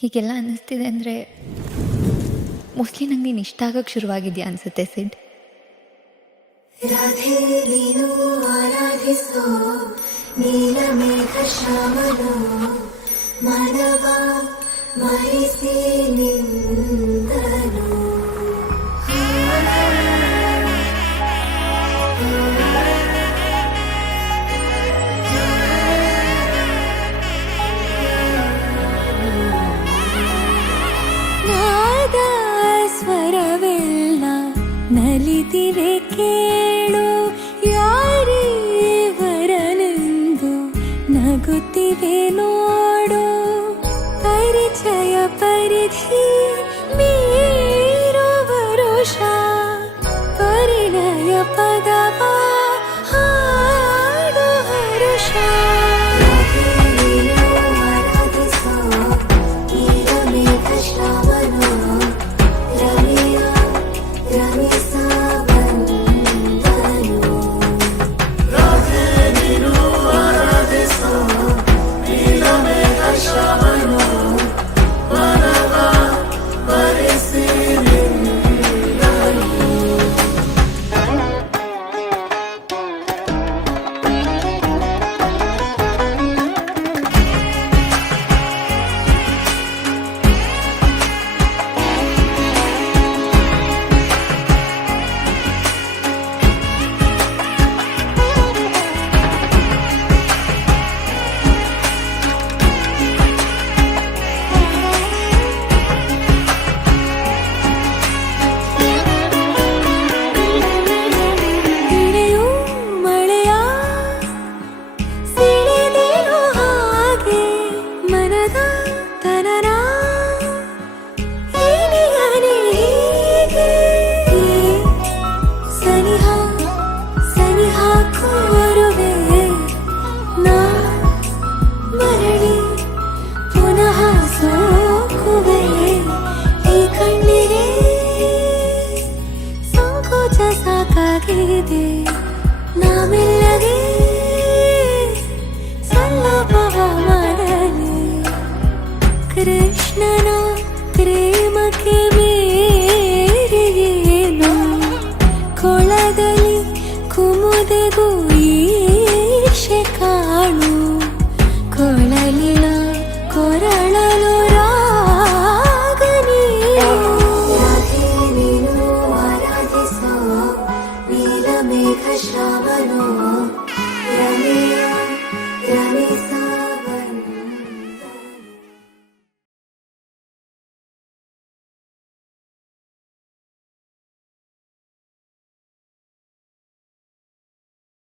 ಹೀಗೆಲ್ಲ ಅನ್ನಿಸ್ತಿದೆ ಅಂದರೆ ಮೋಸ್ಟ್ಲಿ ನಂಗೆ ನೀನು ಇಷ್ಟ ಆಗೋಕ್ಕೆ ಶುರುವಾಗಿದೆಯಾ ಅನಿಸುತ್ತೆ ಸಿಡ್. ರಾಧೆ ನೀನು ಆರಾಧಿಸೋ ನೀಲಮೇಘ ಶ್ಯಾಮನೋ ಮನವ ಮರಿಸಿ ನಿಂದನು. ನಾದ ಸ್ವರವೆಲ್ಲ ನಲಿದಿವೆ ಕೇಳು, ಯಾರೀವರನೆಂದು ನಗುತ್ತಿವೆ ನೋಡು. ಪರಿಚಯ ಪರಿಧಿ ಮೀರುವ ರೋಷ, ಪರಿಣಯ ಪದವ ಹಾಡು ಹರುಷ.